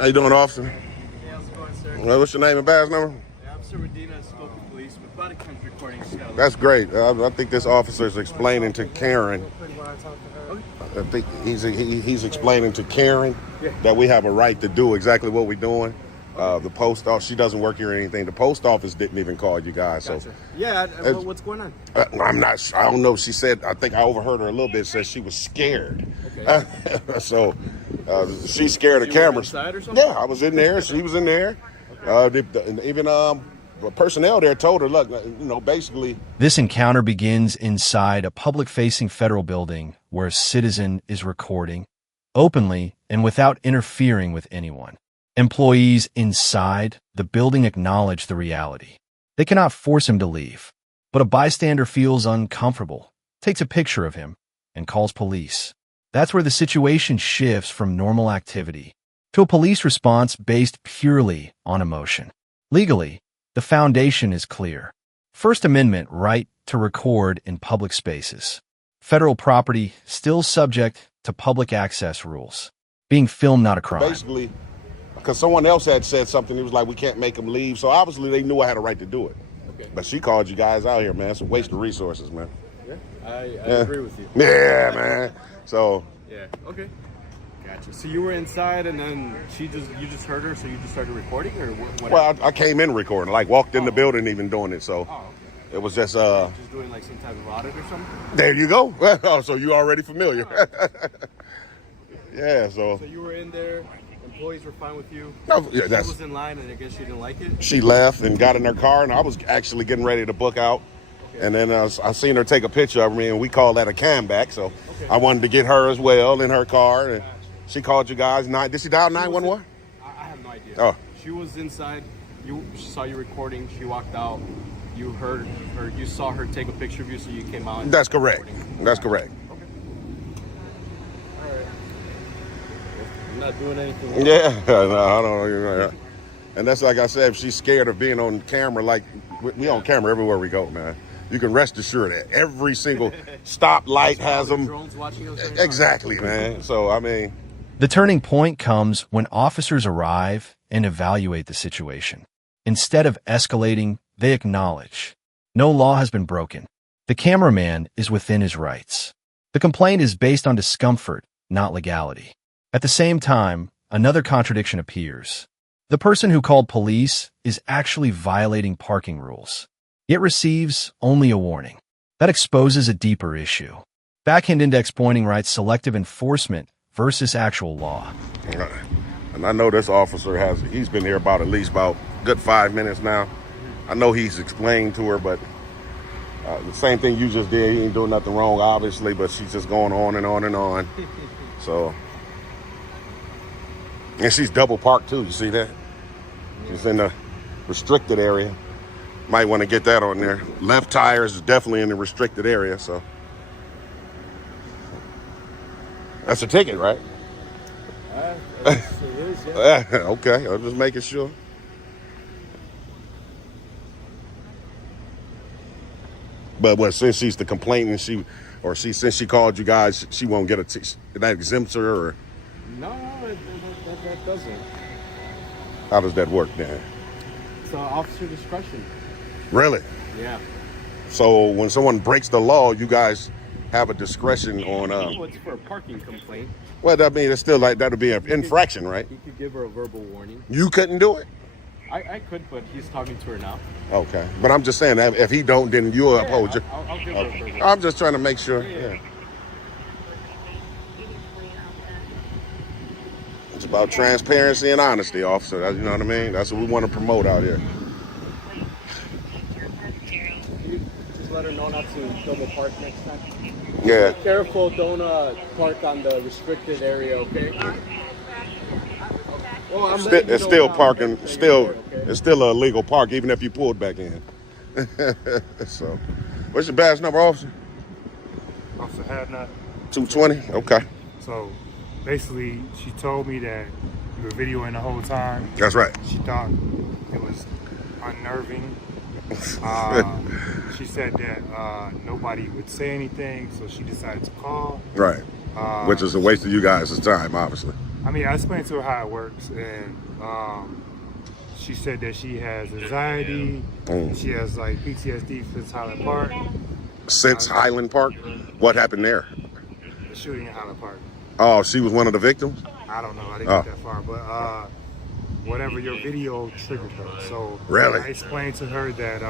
How you doing, officer? Hey, how's it going, sir? Well, what's your name and badge number? Yeah, I'm Sir Medina, I spoke with police. My body cam's recording still. That's great. I think this officer is explaining to Karen. I think he's explaining to Karen that we have a right to do exactly what we're doing. The post office, she doesn't work here or anything. The post office didn't even call you guys. Gotcha. So yeah, what's going on? I'm not. I don't know. She said. I think I overheard her a little bit. Said she was scared. Okay. So she's scared of cameras. Inside or something? Yeah, I was in there. She was in there. Even the personnel there told her, look, basically. This encounter begins inside a public-facing federal building where a citizen is recording openly and without interfering with anyone. Employees inside the building acknowledge the reality. They cannot force him to leave, but a bystander feels uncomfortable, takes a picture of him, and calls police. That's where the situation shifts from normal activity to a police response based purely on emotion. Legally, the foundation is clear. First Amendment right to record in public spaces. Federal property still subject to public access rules. Being filmed not a crime. Basically, because someone else had said something, it was like, we can't make them leave. So obviously they knew I had a right to do it. Okay. But she called you guys out here, man. It's a waste of resources, man. Yeah, I agree with you. Yeah, man. So. Yeah, okay. Gotcha. So you were inside and then you just heard her, so you just started recording or what? Well, I came in recording, like walked in the building even doing it. So it was just just doing like some type of audit or something? There you go. Oh, so you already familiar. Yeah, so you were in there, employees were fine with you. No, yeah, she was in line and I guess she didn't like it. She left and got in her car, and I was actually getting ready to book out. Okay. And then I seen her take a picture of me, and we call that a cam back. So I wanted to get her as well in her car, and she called you guys. Did she dial 911? I have no idea. Oh, she was inside. She saw you recording. She walked out. You heard her. You saw her take a picture of you, so you came out. That's correct. That's correct. Okay. All right. I'm not doing anything wrong. Yeah, no, I don't know. And that's like I said, if she's scared of being on camera, like we on camera everywhere we go, man. You can rest assured that every single stoplight has them. Drones watching us right Exactly, man. So, I mean. The turning point comes when officers arrive and evaluate the situation. Instead of escalating, they acknowledge no law has been broken. The cameraman is within his rights. The complaint is based on discomfort, not legality. At the same time, another contradiction appears. The person who called police is actually violating parking rules, yet receives only a warning. That exposes a deeper issue. Backhand index pointing writes selective enforcement versus actual law. And I know this officer he's been here about at least about good 5 minutes now. I know he's explained to her, but the same thing you just did. He ain't doing nothing wrong, obviously, but she's just going on and on and on. So, and she's double parked too. You see that? She's in the restricted area. Might want to get that on there. Left tire is definitely in the restricted area, so. That's a ticket, right? It is, yeah. Okay, I'm just making sure. But since she's the complainant, since she called you guys, she won't get that exempts her, or? No, that doesn't. How does that work then? It's officer discretion. Really? Yeah. So when someone breaks the law, you guys have a discretion on. Well, it's for a parking complaint. Well, I mean, it's still like that'll be an infraction, right? You could give her a verbal warning. You couldn't do it. I could, but he's talking to her now. Okay, but I'm just saying that if he don't, then you'll uphold your. I'll give her a verbal. I'm just trying to make sure. Yeah. It's about transparency and honesty, officer. You know what I mean? That's what we want to promote out here. Just let her know not to double park next time. Yeah. Be careful, don't park on the restricted area, okay? Well, It's still parking. It's still a legal park, even if you pulled back in. So, what's your badge number, officer? Officer Hadnot. 220. Okay. So, basically, she told me that you were videoing the whole time. That's right. She thought it was unnerving. She said that nobody would say anything, so she decided to call. Right. Which is a waste of you guys' time, obviously. I mean, I explained to her how it works, and she said that she has anxiety, and she has like PTSD since Highland Park. Since Highland Park? What happened there? The shooting in Highland Park. Oh, she was one of the victims? I don't know. I didn't get that far, but whatever, your video triggered her. So Really? I explained to her that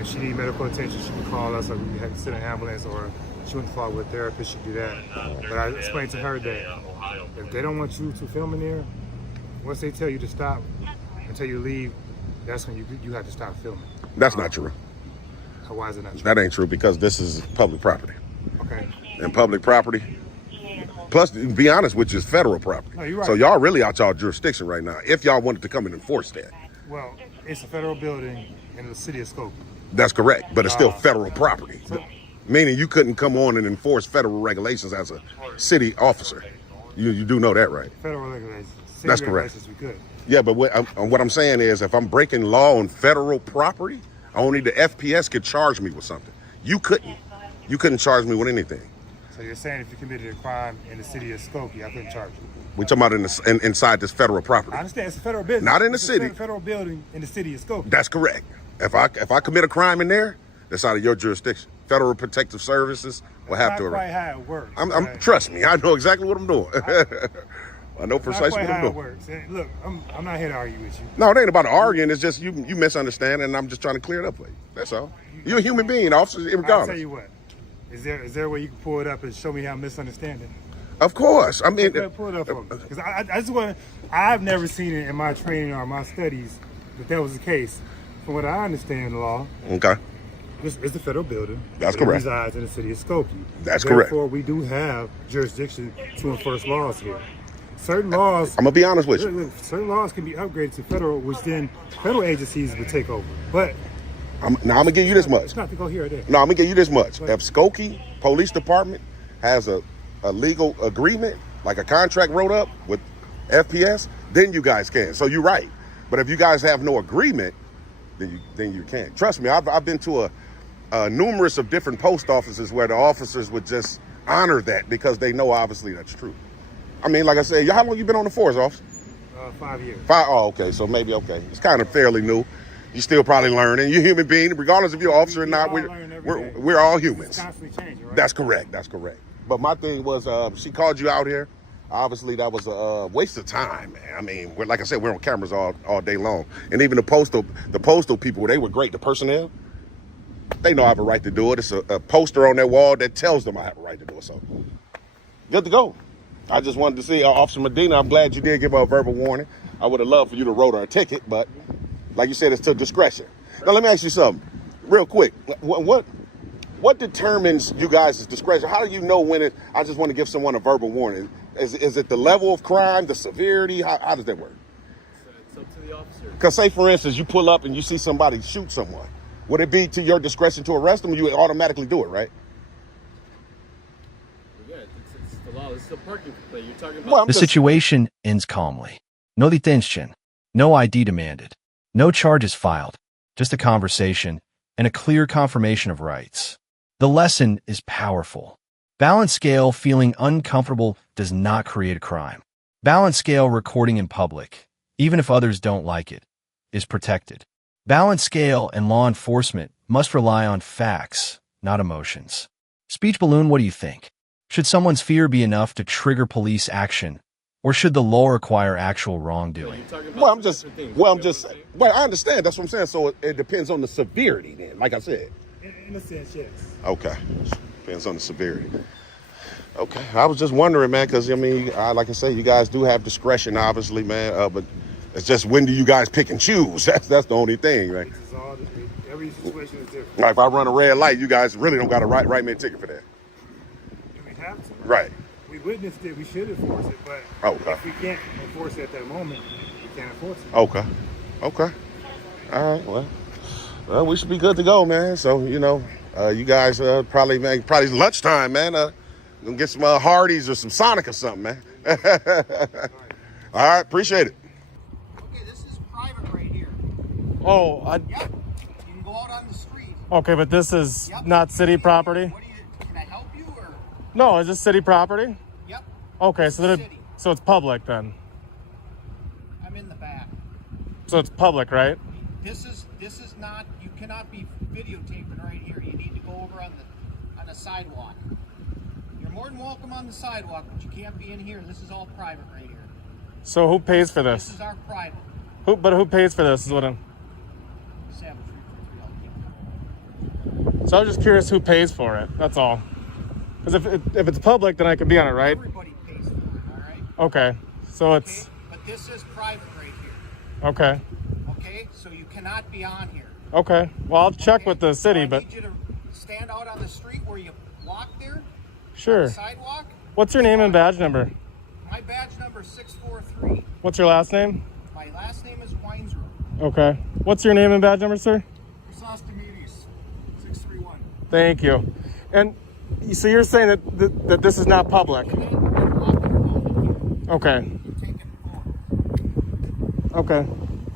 if she needs medical attention, she can call us, or we have to send an ambulance, or she wants to follow with a therapist, she can do that. But I explained to her that if they don't want you to film in there, once they tell you to stop until you leave, that's when you have to stop filming. That's not true. Why is it not true? That ain't true because this is public property. Okay. And public property, plus, to be honest with you, it's federal property. No, you're right. So y'all really out y'all jurisdiction right now, if y'all wanted to come and enforce that. Well, it's a federal building in the city of Skokie. That's correct, but it's still federal property. Meaning you couldn't come on and enforce federal regulations as a city officer. You do know that, right? Federal regulations. City That's correct. regulations, we could. Yeah, but what I'm saying is if I'm breaking law on federal property, only the FPS could charge me with something. You couldn't. You couldn't charge me with anything. So you're saying if you committed a crime in the city of Skokie, I couldn't charge you? We're talking about inside this federal property. I understand, it's a federal business. Not in the It's city. a federal building in the city of Skokie. That's correct. If I commit a crime in there, that's out of your jurisdiction. Federal Protective Services will have to Not quite arrest. how it works. Trust me, I know exactly what I'm doing. I know precisely what I'm how it doing. works. And look, I'm not here to argue with you. No, it ain't about arguing. It's just you misunderstand, and I'm just trying to clear it up for you. That's all. You're a human being, officer, I'll regardless. tell you what. Is there a way you can pull it up and show me how I'm misunderstanding? Of course. I mean, Pull it up for me. Because I just want to, I've never seen it in my training or my studies that was the case. From what I understand the law, okay. this is a federal building. That's It correct. resides in the city of Skokie. That's correct. Therefore, we do have jurisdiction to enforce laws here. Certain laws, I'm gonna be honest with you. look, certain laws can be upgraded to federal, which then federal agencies would take over. But I'm gonna give you this much. it's not to go here or there. No, I'm gonna give you this much. If Skokie Police Department has a legal agreement, like a contract wrote up with FPS, then you guys can. So you're right. But if you guys have no agreement, then you can't. Trust me, I've been to a numerous of different post offices where the officers would just honor that because they know obviously that's true. I mean, like I said, how long you been on the force, officer? 5 years. Okay, so maybe okay. It's kind of fairly new. You're still probably learning. You're a human being, regardless if you're an officer or not. We're all humans. It's constantly changing, right? That's correct. That's correct. But my thing was, she called you out here. Obviously, that was a waste of time, man. I mean, like I said, we're on cameras all day long, and even the postal people, they were great. The personnel, they know I have a right to do it. It's a poster on their wall that tells them I have a right to do it. So, good to go. I just wanted to see Officer Medina. I'm glad you did give her a verbal warning. I would have loved for you to wrote her a ticket, but like you said, it's to discretion. Now, let me ask you something real quick. What determines you guys' discretion? How do you know when I just want to give someone a verbal warning? Is it the level of crime, the severity? How does that work? It's up to the officer. Because say, for instance, you pull up and you see somebody shoot someone. Would it be to your discretion to arrest them, or you would automatically do it, right? Yeah, it's the law. This is a parking plate. You're talking about. Well, The situation ends calmly. No detention, no ID demanded, no charges filed, just a conversation and a clear confirmation of rights. The lesson is powerful. Balance scale feeling uncomfortable does not create a crime. Balance scale recording in public, even if others don't like it, is protected. Balance scale and law enforcement must rely on facts, not emotions. Speech balloon, what do you think? Should someone's fear be enough to trigger police action, or should the law require actual wrongdoing? You're talking about well, I understand. That's what I'm saying. So it depends on the severity then, like I said. In a sense, yes. Okay. Depends on the severity. Okay. I was just wondering, man, because, I mean, like I say, you guys do have discretion, obviously, man. But it's just when do you guys pick and choose? That's the only thing, right? Every situation is different. Like if I run a red light, you guys really don't got to write me a ticket for that. Do we have to? Right. We witnessed it. We should enforce it. But Okay. if we can't enforce it at that moment, we can't enforce it. Okay. All right. Well, we should be good to go, man. So, you guys probably lunchtime, man. Gonna get some Hardee's or some Sonic or something, man. All right, appreciate it. Okay, this is private right here. Oh, Yep. You can go out on the street. okay, but this is Yep. not city property? Can I help you or? No, is this city property? Yep. Okay, so then City. So it's public then. I'm in the back. So it's public, right? This is not. You cannot be videotaping right here. You need to go over on the sidewalk. You're more than welcome on the sidewalk, but you can't be in here. This is all private right here. So who pays for This this? is our private. Who pays for this is what I'm... Savage 333. So I was just curious who pays for it. That's all. Because if it's public, then I could be on it, right? Everybody pays for it, all right? Okay. So it's... Okay? But this is private right here. Okay. Okay? So you cannot be on here. Okay. Well, I'll check Okay? with the city, So I but... need you to stand out on the street where you walk there. Sure. On the sidewalk. What's your name and badge number? My badge number is 643. What's your last name? My last name is Weinsrow. Okay. What's your name and badge number, sir? Chrysostomidis, 631. Thank you. And so you're saying that this is not public? You ain't walking here. Okay. You're taking photos. Okay.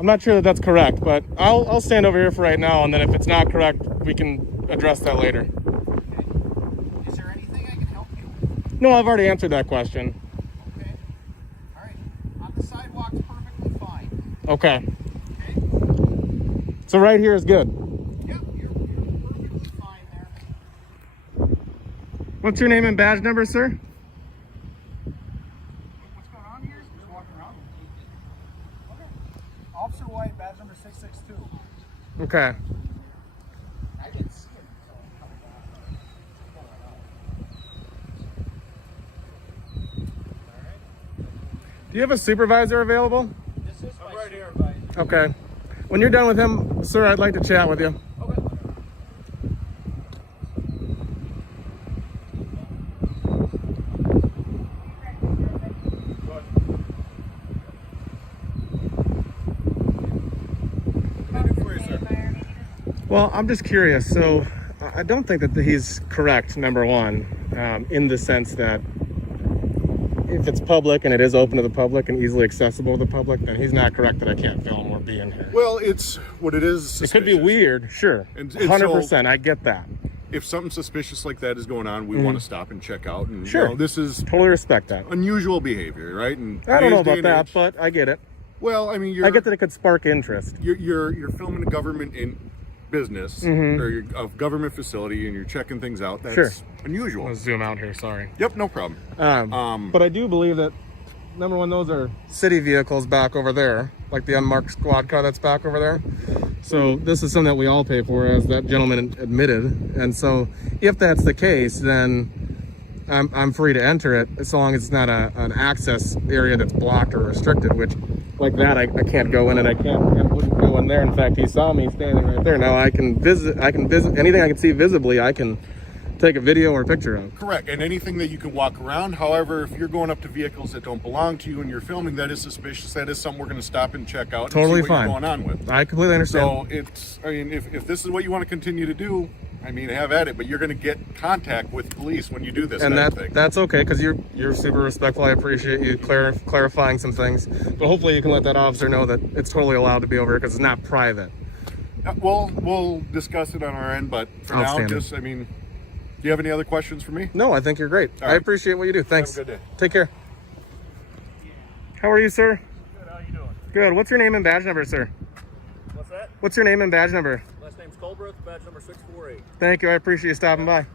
I'm not sure that that's correct, but I'll stand over here for right now, and then if it's not correct, we can address that later. Is there anything I can help you with? No, I've already answered that question. Okay. All right. On the sidewalk's perfectly fine. Okay. Okay. So right here is good. Yep, you're perfectly fine there. What's your name and badge number, sir? What's going on here? Just walking around. Okay. Officer White, badge number 662. Okay. I didn't see him until coming back. Do you have a supervisor available? This is my right supervisor. Okay. When you're done with him, sir, I'd like to chat with you. Okay. Well, I'm just curious. So I don't think that he's correct, number one, in the sense that if it's public and it is open to the public and easily accessible to the public, then he's not correct that I can't film or be in here. Well, it's what it is. It could be suspicious. weird, sure. And 100%, I get that. If something suspicious like that is going on, we want to stop and check out. And Sure. you know, this is Totally respect that. unusual behavior, right? And I don't know today's day about and that, age- but I get it. well, I mean, I get that it could spark interest. you're filming a government in business or a government facility, and you're checking things out. That's Sure. unusual. Let's zoom out here, sorry. Yep, no problem. But I do believe that, number one, those are city vehicles back over there, like the unmarked squad car that's back over there. So this is something that we all pay for, as that gentleman admitted. And so if that's the case, then I'm free to enter it, as long as it's not an access area that's blocked or restricted, which like that I can't go in, and I wouldn't go in there. In fact, he saw me standing right there. Now I can visit anything I can see visibly, I can take a video or a picture of. Correct, and anything that you can walk around. However, if you're going up to vehicles that don't belong to you and you're filming, that is suspicious. That is something we're going to stop and check out. Totally and see what fine. You're going on with. I completely understand. So it's, I mean, if this is what you want to continue to do, I mean, have at it. But you're going to get contact with police when you do this. And kind of thing. that's okay, because you're super respectful. I appreciate you clarifying some things. But hopefully you can let that officer know that it's totally allowed to be over here, because it's not private. We'll discuss it on our end. But for now, Outstanding. just, I mean, do you have any other questions for me? No, I think you're great. All I right. appreciate what you do. Thanks. Have a good day. Take care. How are you, sir? Good, how you doing? Good. What's your name and badge number, sir? What's that? What's your name and badge number? Last name's Colbreth, badge number 648. Thank you. I appreciate you stopping by.